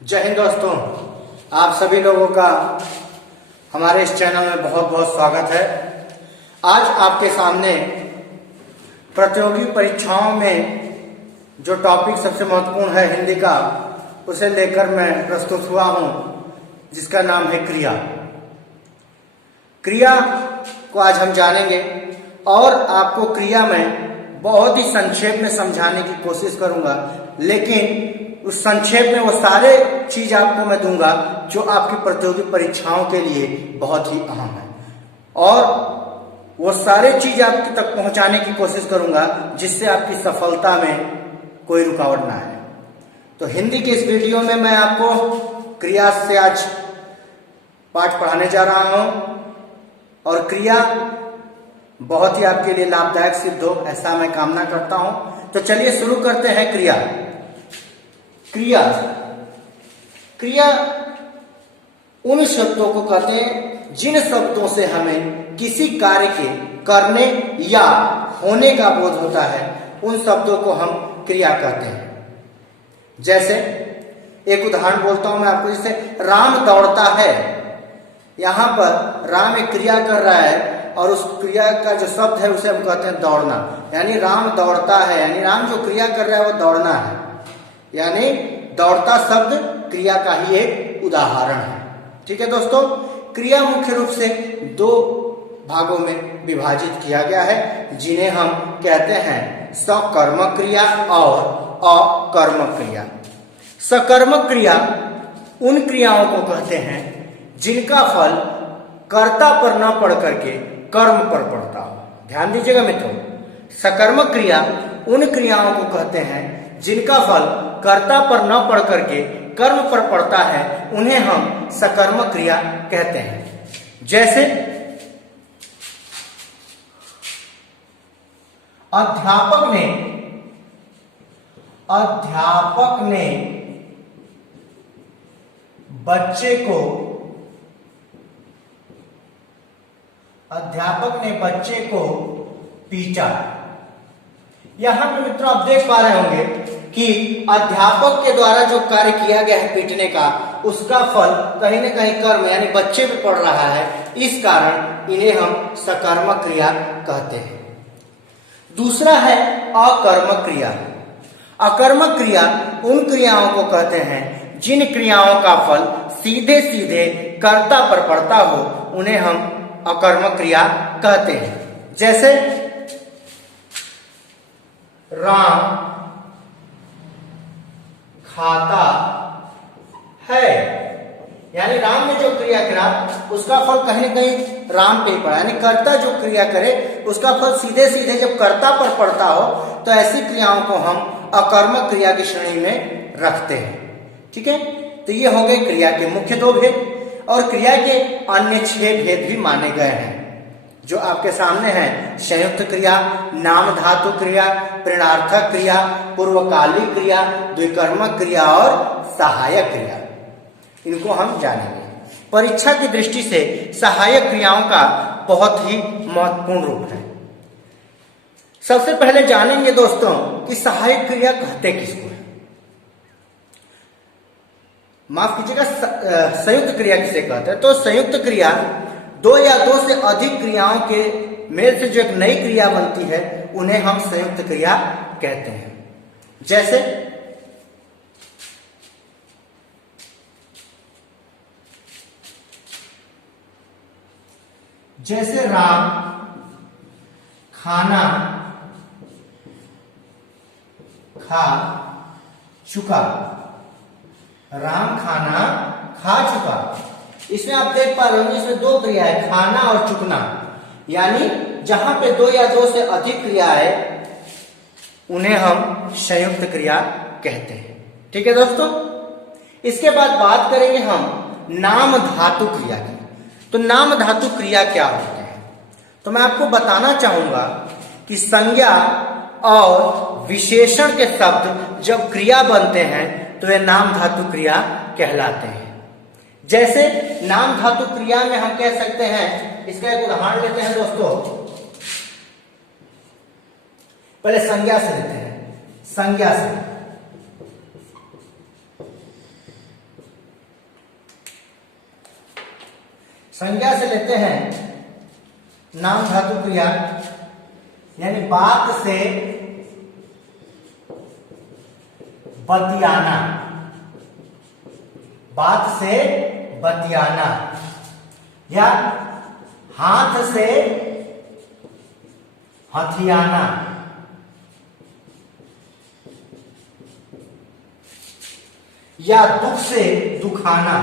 जय हिंद दोस्तों, आप सभी लोगों का हमारे इस चैनल में बहुत बहुत स्वागत है। आज आपके सामने प्रतियोगी परीक्षाओं में जो टॉपिक सबसे महत्वपूर्ण है हिंदी का, उसे लेकर मैं प्रस्तुत हुआ हूं, जिसका नाम है क्रिया। क्रिया को आज हम जानेंगे और आपको क्रिया में बहुत ही संक्षेप में समझाने की कोशिश करूंगा, लेकिन उस संक्षेप में वो सारे चीज आपको मैं दूंगा जो आपकी प्रतियोगी परीक्षाओं के लिए बहुत ही अहम है, और वो सारे चीज आपके तक पहुंचाने की कोशिश करूंगा जिससे आपकी सफलता में कोई रुकावट ना आए। तो हिंदी के इस वीडियो में मैं आपको क्रिया से आज पाठ पढ़ाने जा रहा हूं, और क्रिया बहुत ही आपके लिए लाभदायक सिद्ध हो, ऐसा मैं कामना करता हूं। तो चलिए शुरू करते हैं। क्रिया क्रिया उन शब्दों को कहते हैं जिन शब्दों से हमें किसी कार्य के करने या होने का बोध होता है, उन शब्दों को हम क्रिया कहते हैं। जैसे एक उदाहरण बोलता हूं मैं आपको, जैसे राम दौड़ता है। यहां पर राम एक क्रिया कर रहा है और उस क्रिया का जो शब्द है उसे हम कहते हैं दौड़ना, यानी राम दौड़ता है, यानी राम जो क्रिया कर रहा है वो दौड़ना है, यानी दौड़ता शब्द क्रिया का ही एक उदाहरण है। ठीक है दोस्तों, क्रिया मुख्य रूप से दो भागों में विभाजित किया गया है, जिन्हें हम कहते हैं सकर्मक क्रिया और अकर्मक क्रिया। सकर्मक क्रिया उन क्रियाओं को कहते हैं जिनका फल कर्ता पर न पड़ करके कर्म पर पड़ता हो। ध्यान दीजिएगा मित्रों, सकर्मक क्रिया उन क्रियाओं को कहते हैं जिनका फल कर्ता पर न पड़ करके कर्म पर पड़ता है, उन्हें हम सकर्मक क्रिया कहते हैं। जैसे अध्यापक ने बच्चे को पीटा। यहां पर मित्रों आप देख पा रहे होंगे कि अध्यापक के द्वारा जो कार्य किया गया है पीटने का, उसका फल कहीं न कहीं कर्म यानी बच्चे पे पड़ रहा है। इस कारण इन्हें हम सकर्मक क्रिया कहते हैं। दूसरा है अकर्मक क्रिया। अकर्मक क्रिया उन क्रियाओं को कहते हैं जिन क्रियाओं का फल सीधे सीधे कर्ता पर पड़ता हो, उन्हें हम अकर्मक क्रिया कहते हैं। जैसे राम खाता है, यानी राम ने जो क्रिया करा उसका फल कहीं न कहीं राम पे ही पड़ा, यानी कर्ता जो क्रिया करे उसका फल सीधे सीधे जब कर्ता पर पड़ता हो, तो ऐसी क्रियाओं को हम अकर्मक क्रिया की श्रेणी में रखते हैं। ठीक है, तो ये हो गए क्रिया के मुख्य दो भेद, और क्रिया के अन्य 6 भेद भी माने गए हैं जो आपके सामने हैं। संयुक्त क्रिया, नाम धातु क्रिया, प्रेरणार्थक क्रिया, पूर्वकालिक क्रिया, द्विकर्मक क्रिया और सहायक क्रिया। इनको हम जानेंगे। परीक्षा की दृष्टि से सहायक क्रियाओं का बहुत ही महत्वपूर्ण रूप है। सबसे पहले जानेंगे दोस्तों कि सहायक क्रिया कहते किसको है। माफ कीजिएगा, संयुक्त क्रिया किसे कहते हैं। तो संयुक्त क्रिया दो या दो से अधिक क्रियाओं के मेल से जो एक नई क्रिया बनती है, उन्हें हम संयुक्त क्रिया कहते हैं। जैसे राम खाना खा चुका। राम खाना खा चुका, इसमें आप देख पा रहे होंगे इसमें दो क्रिया है, खाना और चुकना, यानी जहां पे दो या दो से अधिक क्रिया है उन्हें हम संयुक्त क्रिया कहते हैं। ठीक है दोस्तों, इसके बाद बात करेंगे हम नाम धातु क्रिया की। तो नाम धातु क्रिया क्या होते हैं, तो मैं आपको बताना चाहूंगा कि संज्ञा और विशेषण के शब्द जब क्रिया बनते हैं तो वे नाम धातु क्रिया कहलाते हैं। जैसे नाम धातु क्रिया में हम कह सकते हैं, इसका एक उदाहरण लेते हैं दोस्तों। पहले संज्ञा से लेते हैं। संज्ञा से संज्ञा से लेते हैं नाम धातु क्रिया, यानी बात से बतियाना, बात से बतियाना, या हाथ से हथियाना, या दुख से दुखाना,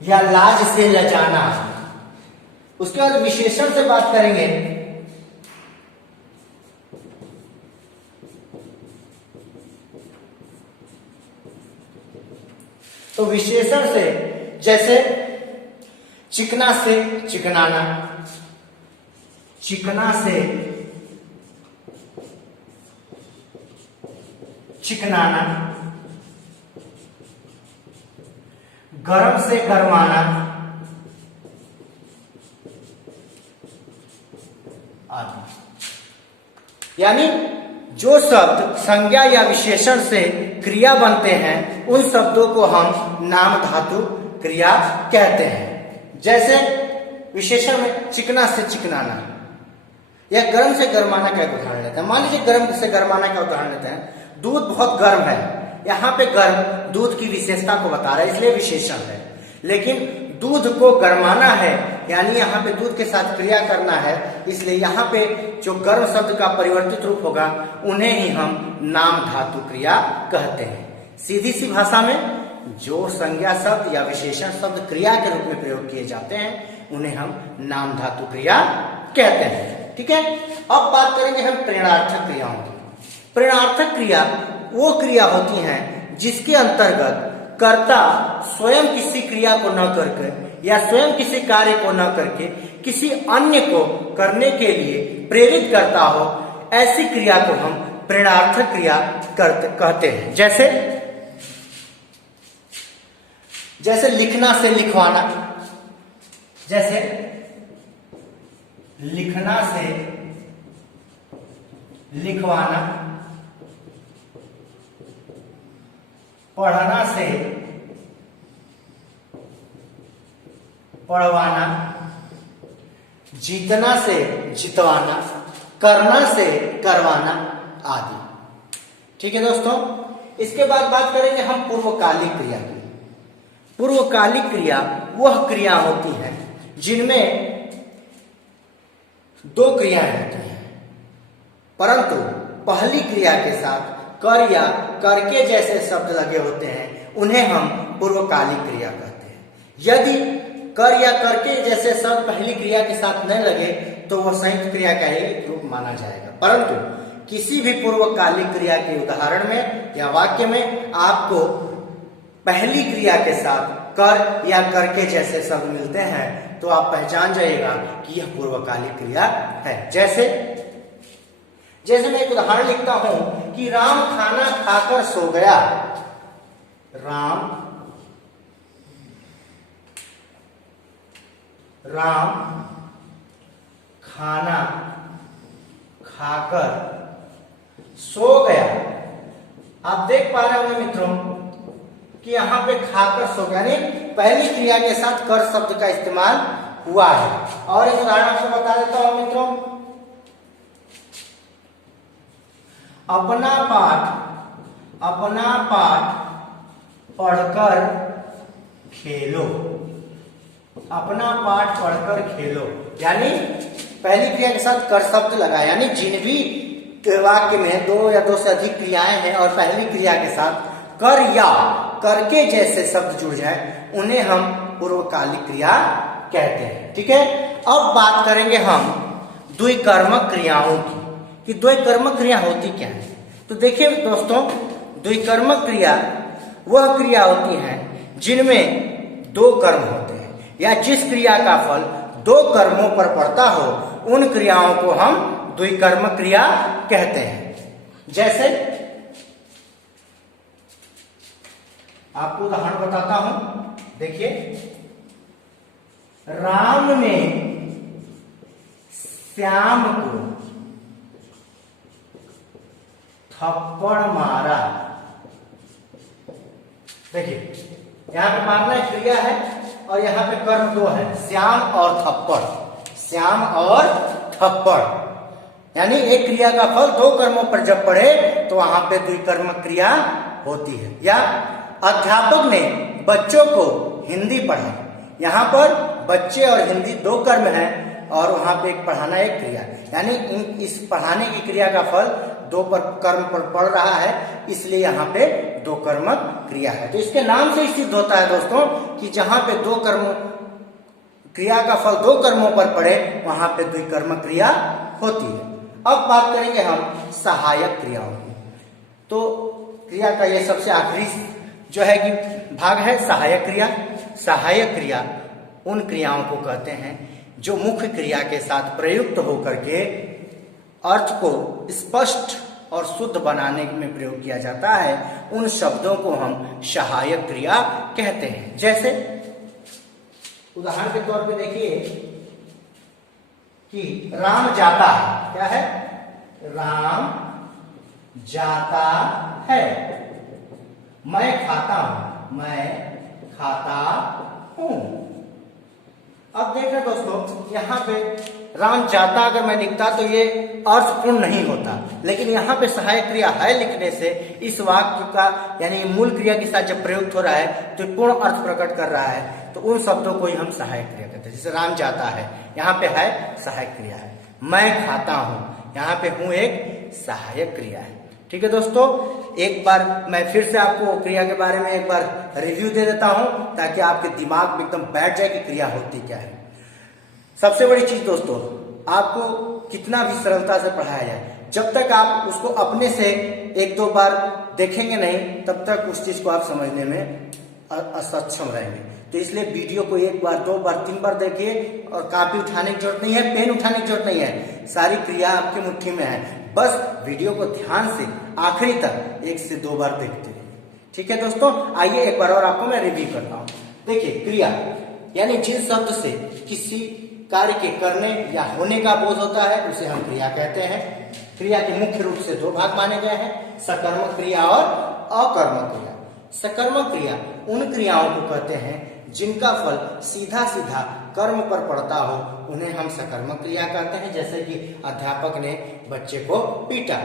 या लाज से लजाना। उसके बाद विशेषण से बात करेंगे तो विशेषण से जैसे चिकना से चिकनाना, चिकना से चिकनाना, गरम से गरमाना आदि। यानी जो शब्द संज्ञा या विशेषण से क्रिया बनते हैं उन शब्दों को हम नाम धातु क्रिया कहते हैं। जैसे विशेषण में चिकना से चिकनाना या गर्म से गरमाना का उदाहरण लेते हैं। मान लीजिए गर्म से गरमाना का उदाहरण लेते हैं। दूध बहुत गर्म है, यहाँ पे गर्म दूध की विशेषता को बता रहा है इसलिए विशेषण है। लेकिन दूध को गरमाना है यानी यहाँ पे दूध के साथ क्रिया करना है, इसलिए यहाँ पे जो गर्म शब्द का परिवर्तित रूप होगा उन्हें ही हम नाम धातु क्रिया कहते हैं। सीधी सी भाषा में जो संज्ञा शब्द या विशेषण शब्द क्रिया के रूप में प्रयोग किए जाते हैं उन्हें हम नाम धातु क्रिया कहते हैं। ठीक है, अब बात करेंगे हम प्रेरणार्थक क्रियाओं की। प्रेरणार्थक क्रिया वो क्रिया होती हैं जिसके अंतर्गत कर्ता स्वयं किसी क्रिया को न करके या स्वयं किसी कार्य को न करके किसी अन्य को करने के लिए प्रेरित करता हो, ऐसी क्रिया को हम प्रेरणार्थक क्रिया कहते हैं। जैसे लिखना से लिखवाना, जैसे लिखना से लिखवाना, पढ़ना से पढ़वाना, जीतना से जितवाना, करना से करवाना आदि। ठीक है दोस्तों, इसके बाद बात करेंगे हम पूर्वकालिक क्रिया की। पूर्वकालिक क्रिया वह क्रिया होती है जिनमें दो क्रियाएं होती हैं, परंतु पहली क्रिया के साथ कर या करके जैसे शब्द लगे होते हैं उन्हें हम पूर्वकालिक क्रिया कहते हैं। यदि कर या करके जैसे शब्द पहली क्रिया के साथ नहीं लगे तो वह संयुक्त क्रिया का ही रूप माना जाएगा। परंतु किसी भी पूर्वकालिक क्रिया के उदाहरण में या वाक्य में आपको पहली क्रिया के साथ कर या करके जैसे शब्द मिलते हैं तो आप पहचान जाइएगा कि यह पूर्वकालिक क्रिया है। जैसे मैं एक उदाहरण लिखता हूं कि राम खाना खाकर सो गया। राम खाना खाकर सो गया। आप देख पा रहे होंगे मित्रों कि यहाँ पे खाकर सो गया, यानी पहली क्रिया के साथ कर शब्द का इस्तेमाल हुआ है। और एक उदाहरण आपको बता देता हूं मित्रों, अपना पाठ पढ़कर खेलो। अपना पाठ पढ़कर खेलो, यानी पहली क्रिया के साथ कर शब्द लगा, यानी जिन भी वाक्य में दो या दो से अधिक क्रियाएं हैं और पहली क्रिया के साथ कर या करके जैसे शब्द जुड़ जाए उन्हें हम पूर्वकालिक क्रिया कहते हैं। ठीक है, अब बात करेंगे हम द्विकर्मक क्रियाओं की कि द्विकर्मक क्रिया होती क्या है। तो देखिए दोस्तों, द्विकर्मक क्रिया वह क्रिया होती है जिनमें दो कर्म होते हैं या जिस क्रिया का फल दो कर्मों पर पड़ता हो उन क्रियाओं को हम द्विकर्मक क्रिया कहते हैं। जैसे आपको उदाहरण बताता हूं, देखिए, राम ने श्याम को थप्पड़ मारा। देखिए यहाँ पे मारना एक क्रिया है और यहाँ पे कर्म दो है, श्याम और थप्पड़। श्याम और थप्पड़ यानी एक क्रिया का फल दो कर्मों पर जब पड़े तो वहां पे द्विकर्म क्रिया होती है। या अध्यापक ने बच्चों को हिंदी पढ़ाई। यहाँ पर बच्चे और हिंदी दो कर्म है और वहां पे एक पढ़ाना एक क्रिया, यानी इस पढ़ाने की क्रिया का फल दो पर कर्म पर पड़ रहा है, इसलिए यहाँ पे दो कर्मक क्रिया है। तो इसके नाम से सिद्ध होता है दोस्तों कि जहां पे दो कर्म क्रिया का फल दो कर्मों पर पड़े वहां पे द्विकर्मक क्रिया होती है। अब बात करेंगे हम सहायक क्रियाओं की। तो क्रिया का ये सबसे आखिरी जो है कि भाग है सहायक क्रिया। सहायक क्रिया उन क्रियाओं को कहते हैं जो मुख्य क्रिया के साथ प्रयुक्त होकर के अर्थ को स्पष्ट और शुद्ध बनाने में प्रयोग किया जाता है। उन शब्दों को हम सहायक क्रिया कहते हैं। जैसे उदाहरण के तौर पे देखिए कि राम जाता है। क्या है? राम जाता है। मैं खाता हूं। मैं खाता हूं। अब देखना दोस्तों, यहाँ पे राम जाता अगर मैं लिखता तो ये अर्थपूर्ण नहीं होता, लेकिन यहाँ पे सहायक क्रिया है लिखने से इस वाक्य का यानी मूल क्रिया के साथ जब प्रयुक्त हो रहा है तो पूर्ण अर्थ प्रकट कर रहा है। तो उन शब्दों को ही हम सहायक क्रिया कहते हैं। जैसे राम जाता है, यहाँ पे है सहायक क्रिया है। मैं खाता हूं, यहाँ पे हूं एक सहायक क्रिया है। ठीक है दोस्तों, एक बार मैं फिर से आपको क्रिया के बारे में एक बार रिव्यू दे देता हूं ताकि आपके दिमाग में एकदम बैठ जाए कि क्रिया होती क्या है। सबसे बड़ी चीज दोस्तों, आपको कितना भी सरलता से पढ़ाया जाए, जब तक आप उसको अपने से एक दो बार देखेंगे नहीं तब तक उस चीज को आप समझने में असक्षम रहेंगे। तो इसलिए वीडियो को एक बार, दो बार, तीन बार देखिए और कॉपी उठाने की जरूरत नहीं है, पेन उठाने की जरूरत नहीं है। सारी क्रिया आपकी मुट्ठी में है, बस वीडियो को ध्यान से आखिरी तक एक से दो बार देखते रहिए। ठीक है दोस्तों, आइए एक बार और आपको मैं रिव्यू करता हूं। देखिए क्रिया यानी जिस शब्द से किसी कार्य के करने या होने का बोध होता है उसे हम क्रिया कहते हैं। क्रिया के मुख्य रूप से दो भाग माने गए हैं, सकर्मक क्रिया और अकर्मक क्रिया। सकर्मक क्रिया उन क्रियाओं को कहते हैं जिनका फल सीधा सीधा कर्म पर पड़ता हो, उन्हें हम सकर्मक क्रिया कहते हैं। जैसे कि अध्यापक ने बच्चे को पीटा।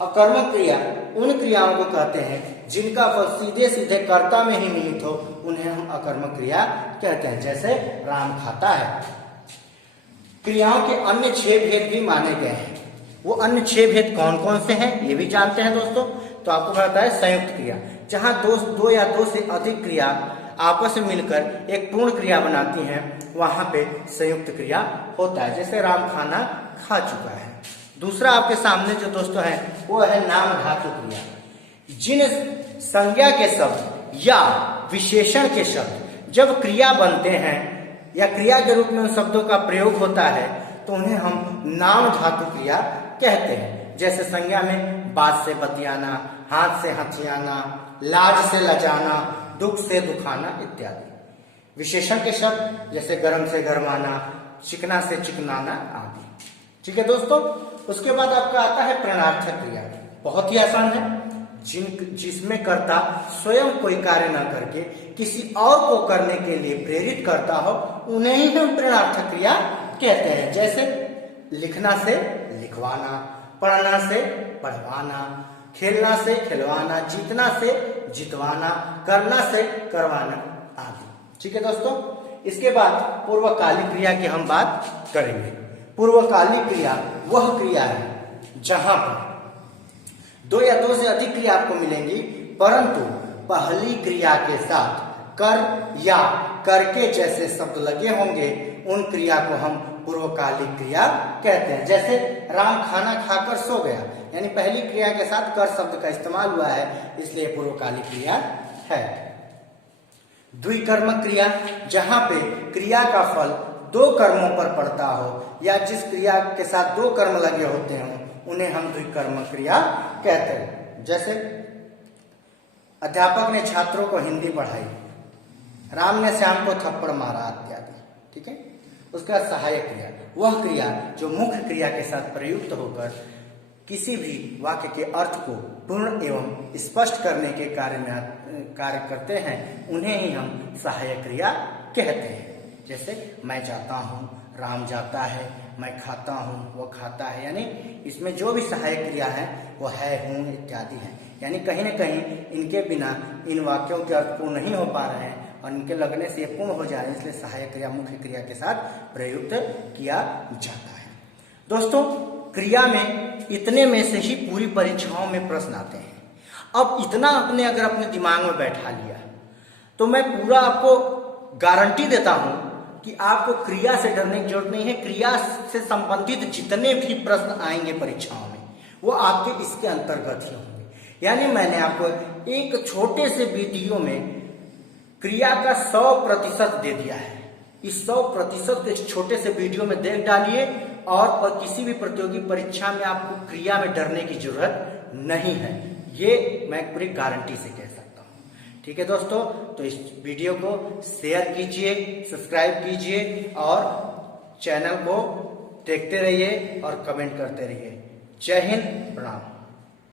अकर्मक क्रिया उन क्रियाओं को कहते हैं जिनका फल सीधे सीधे कर्ता में ही निहित हो, उन्हें हम अकर्मक क्रिया कहते हैं। जैसे राम खाता है। क्रियाओं के अन्य 6 भेद भी माने गए हैं। वो अन्य 6 भेद कौन कौन से हैं ये भी जानते हैं दोस्तों। तो आपको पता है संयुक्त क्रिया, जहां दो या दो से अधिक क्रिया आपस में मिलकर एक पूर्ण क्रिया बनाती हैं, वहां पे संयुक्त क्रिया होता है। जैसे राम खाना खा चुका है। दूसरा आपके सामने जो दोस्तों है वो है नाम धातु क्रिया। जिन संज्ञा के शब्द या विशेषण के शब्द जब क्रिया बनते हैं या क्रिया के रूप में उन शब्दों का प्रयोग होता है तो उन्हें हम नाम धातु क्रिया कहते हैं। जैसे संज्ञा में बात से बतियाना, हाथ से हथियाना, लाज से लजाना, दुख से दुखाना इत्यादि। विशेषण के शब्द जैसे गर्म से गरमाना, चिकना से चिकनाना आदि। ठीक है दोस्तों, उसके बाद आपका आता है प्रेरणार्थक क्रिया। बहुत ही आसान है, जिसमें कर्ता स्वयं कोई कार्य न करके किसी और को करने के लिए प्रेरित करता हो, उन्हें ही हम प्रेरणार्थक क्रिया कहते हैं। जैसे लिखना से लिखवाना, पढ़ना से पढ़वाना, खेलना से खिलवाना, जीतना से जितवाना, करना से करवाना आदि। ठीक है दोस्तों, इसके बाद पूर्वकालिक क्रिया की हम बात करेंगे। पूर्वकालिक क्रिया वह क्रिया है जहां पर दो या दो से अधिक क्रिया आपको मिलेंगी, परंतु पहली क्रिया के साथ कर या करके जैसे शब्द लगे होंगे, उन क्रिया को हम पूर्वकालिक क्रिया कहते हैं। जैसे राम खाना खाकर सो गया, यानी पहली क्रिया के साथ कर शब्द का इस्तेमाल हुआ है, इसलिए पूर्वकालिक क्रिया है। द्विकर्मक क्रिया, जहां पे क्रिया का फल दो कर्मों पर पड़ता हो या जिस क्रिया के साथ दो कर्म लगे होते हों, उन्हें हम द्विकर्मक क्रिया कहते हैं। जैसे अध्यापक ने छात्रों को हिंदी पढ़ाई, राम ने श्याम को थप्पड़ मारा इत्यादि। ठीक है, उसके बाद सहायक क्रिया, वह क्रिया जो मुख्य क्रिया के साथ प्रयुक्त होकर किसी भी वाक्य के अर्थ को पूर्ण एवं स्पष्ट करने के कार्य करते हैं, उन्हें ही हम सहायक क्रिया कहते हैं। जैसे मैं जाता हूँ, राम जाता है, मैं खाता हूँ, वो खाता है, यानी इसमें जो भी सहायक क्रिया है वो है, हूँ इत्यादि है। यानी कहीं न कहीं इनके बिना इन वाक्यों के अर्थ पूर्ण नहीं हो पा रहे हैं और इनके लगने से ये पूर्ण हो जा रहे हैं, इसलिए सहायक क्रिया मुख्य क्रिया के साथ प्रयुक्त किया जाता है। दोस्तों, क्रिया में इतने में से ही पूरी परीक्षाओं में प्रश्न आते हैं। अब इतना आपने अगर अपने दिमाग में बैठा लिया तो मैं पूरा आपको गारंटी देता हूं कि आपको क्रिया से डरने की जरूरत नहीं है। क्रिया से संबंधित जितने भी प्रश्न आएंगे परीक्षाओं में वो आपके इसके अंतर्गत ही होंगे। यानी मैंने आपको एक छोटे से वीडियो में क्रिया का 100% दे दिया है। इस 100% के छोटे से वीडियो में देख डालिए और किसी भी प्रतियोगी परीक्षा में आपको क्रिया में डरने की जरूरत नहीं है, ये मैं पूरी गारंटी से कह सकता हूँ। ठीक है दोस्तों, तो इस वीडियो को शेयर कीजिए, सब्सक्राइब कीजिए और चैनल को देखते रहिए और कमेंट करते रहिए। जय हिंद, प्रणाम।